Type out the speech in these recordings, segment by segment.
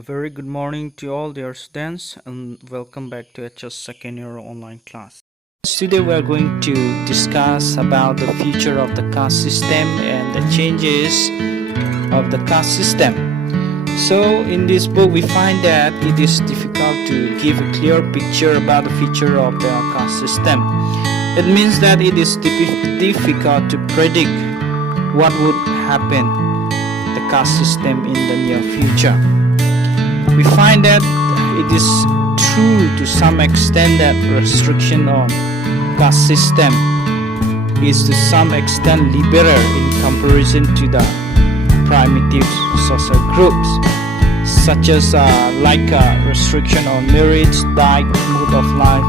A very good morning to all dear students and welcome back to HS second year online class. Today we are going to discuss about the future of the caste system and the changes of the caste system. So in this book we find that it is difficult to give a clear picture about the future of the caste system. It means that it is difficult to predict what would happen the caste system in the near future. We find that it is true to some extent that restriction on caste system is to some extent liberal in comparison to the primitive social groups, such as restriction on marriage, diet, mode of life,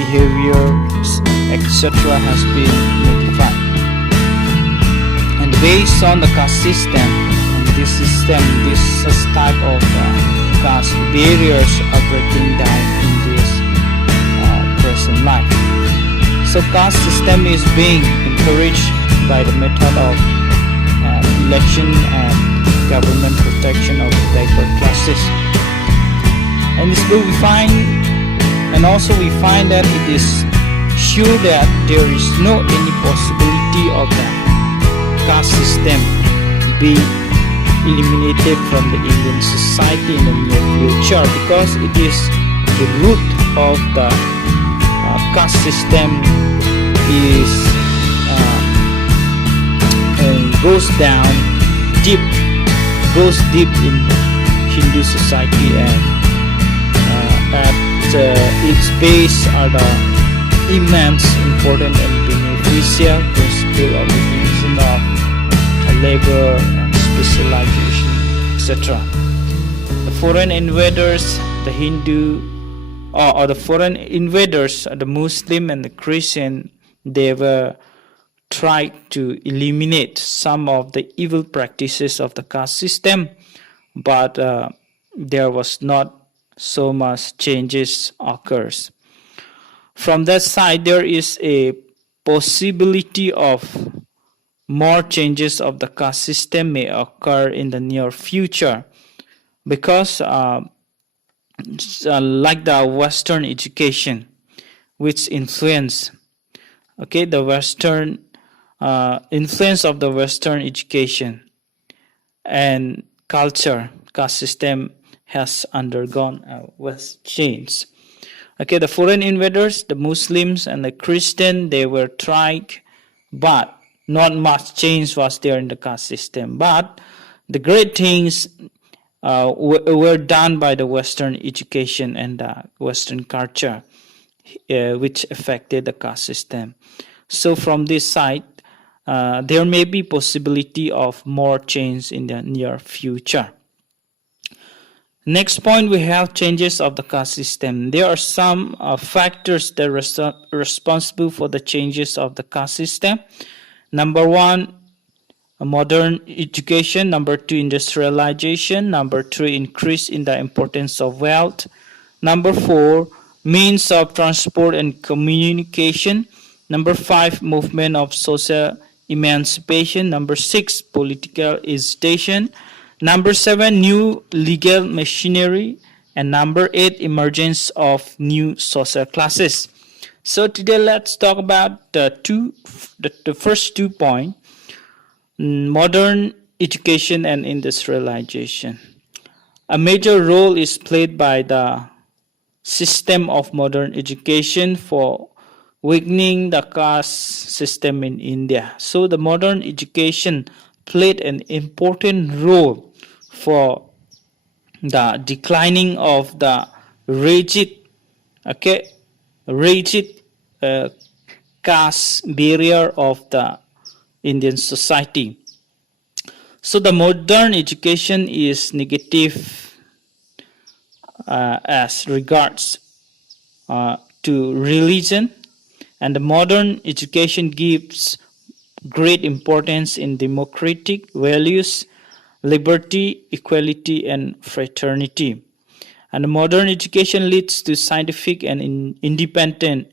behaviors, etc. has been modified. And based on the caste system, this type of caste barriers are breaking down in this present life. So caste system is being encouraged by the method of election and government protection of diverse classes. And this book we find that it is sure that there is no any possibility of the caste system being eliminated from the Indian society in the near future, because it is the root of the caste system is goes deep in Hindu society, and at its base are the immense, important and beneficial principle of the division of labor, specialization, etc. The foreign invaders, the Hindu or the foreign invaders, the Muslim and the Christian, they were tried to eliminate some of the evil practices of the caste system, but there was not so much changes occurs. From that side, there is a possibility of more changes of the caste system may occur in the near future, because like the Western education, which influence, the Western influence of the Western education and culture, caste system has undergone change. The foreign invaders, the Muslims and the Christian, they were tried, but not much change was there in the caste system. But the great things were done by the Western education and the Western culture, which affected the caste system. So from this side, there may be possibility of more change in the near future. Next point, we have changes of the caste system. There are some factors that are responsible for the changes of the caste system. Number one, modern education. Number two, industrialization. Number three, increase in the importance of wealth. Number four, means of transport and communication. Number five, movement of social emancipation. Number six, political agitation. Number seven, new legal machinery. And number eight, emergence of new social classes. So today let's talk about the first 2 points, modern education and industrialization. A major role is played by the system of modern education for weakening the caste system in India. So the modern education played an important role for the declining of the rigid caste barrier of the Indian society. So the modern education is negative as regards to religion, and the modern education gives great importance in democratic values, liberty, equality, and fraternity. And the modern education leads to scientific and independent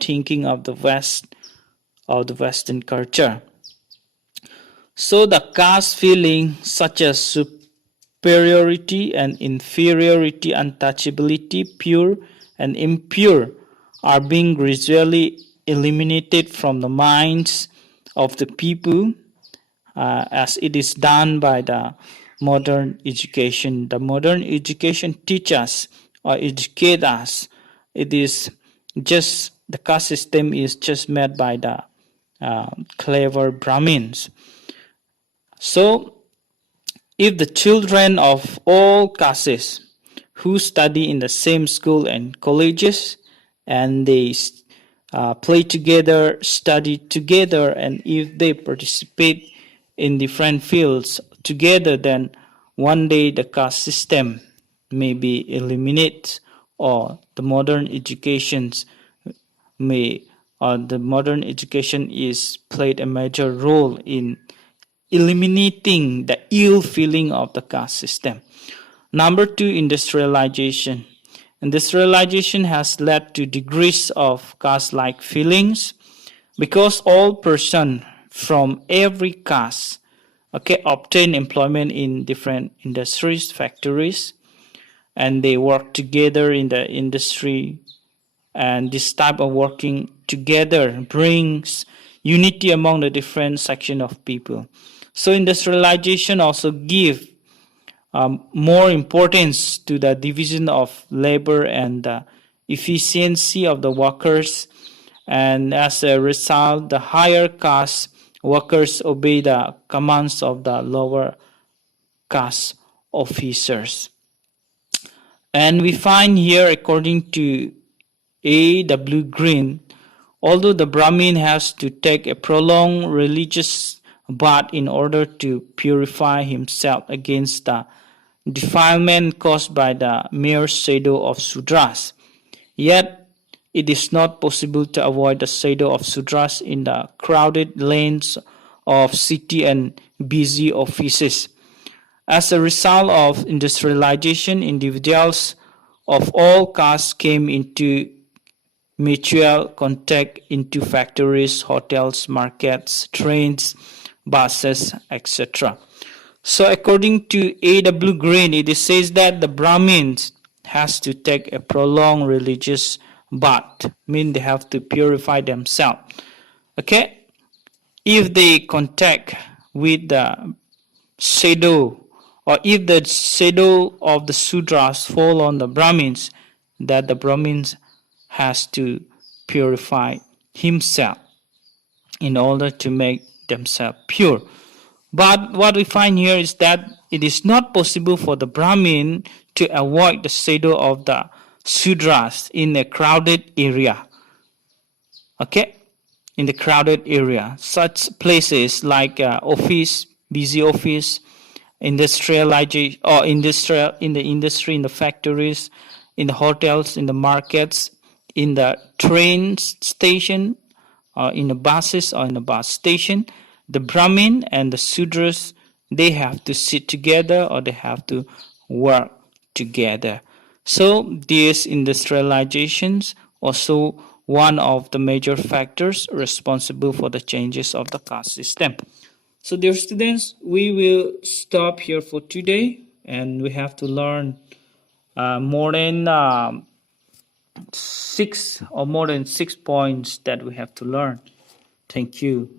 thinking of the West, of the Western culture. So the caste feeling such as superiority and inferiority, untouchability, pure and impure, are being gradually eliminated from the minds of the people, as it is done by the modern education. The modern education teaches us or educate us. It is just the caste system is just made by the clever Brahmins. So, if the children of all castes who study in the same school and colleges, and they play together, study together, and if they participate in different fields together, then one day the caste system may be eliminated, or the modern educations may the modern education is played a major role in eliminating the ill feeling of the caste system. Number two, industrialization. Industrialization has led to degrees of caste-like feelings because all persons from every caste obtain employment in different industries, factories, and they work together in the industry, and this type of working together brings unity among the different section of people. So industrialization also give more importance to the division of labor and the efficiency of the workers, and as a result the higher caste workers obey the commands of the lower caste officers. And we find here, according to A.W. Green, although the Brahmin has to take a prolonged religious bath in order to purify himself against the defilement caused by the mere shadow of Sudras, yet it is not possible to avoid the shadow of Sudras in the crowded lanes of city and busy offices. As a result of industrialization, individuals of all castes came into mutual contact into factories, hotels, markets, trains, buses, etc. So according to A.W. Green, it says that the Brahmins has to take a prolonged religious bath, mean they have to purify themselves. Okay? If they contact with the shadow, or if the shadow of the Sudras fall on the Brahmins, that the Brahmins has to purify himself in order to make themselves pure. But what we find here is that it is not possible for the Brahmin to avoid the shadow of the Sudras in a crowded area. Okay? In the crowded area. Such places like office, busy office, industrialization or industrial in the industry, in the factories, in the hotels, in the markets, in the train station, or in the buses or in the bus station, the Brahmin and the Sudras, they have to sit together or they have to work together. So these industrializations also one of the major factors responsible for the changes of the caste system. So dear students, we will stop here for today, and we have to learn more than more than six points that we have to learn. Thank you.